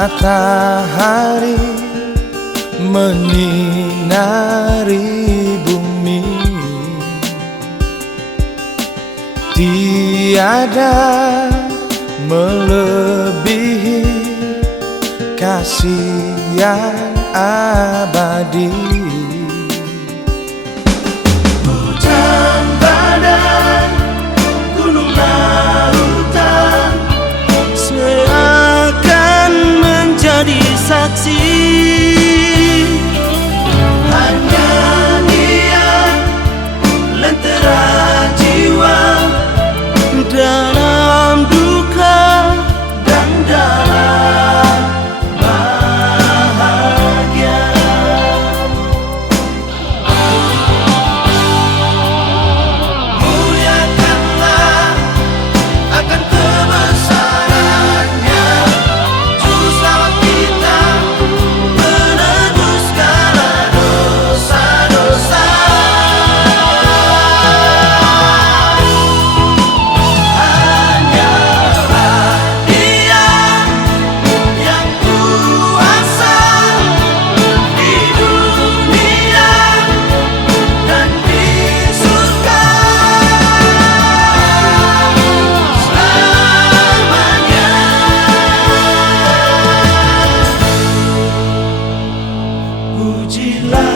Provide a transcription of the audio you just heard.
Matahari menyinari bumi, tiada melebihi kasih yang abadi. Hujan, badai, gunung, lautan seakan menjadi saksi. Hanya Dia lentera jiwa dalam duka dan dalam bahagia. Muliakanlah akan kebesarannya, Juru Selamat kita, penebus segala dosa-dosa. Hanyalah Dia yang kuasa di dunia dan di surga selamanya. Pujilah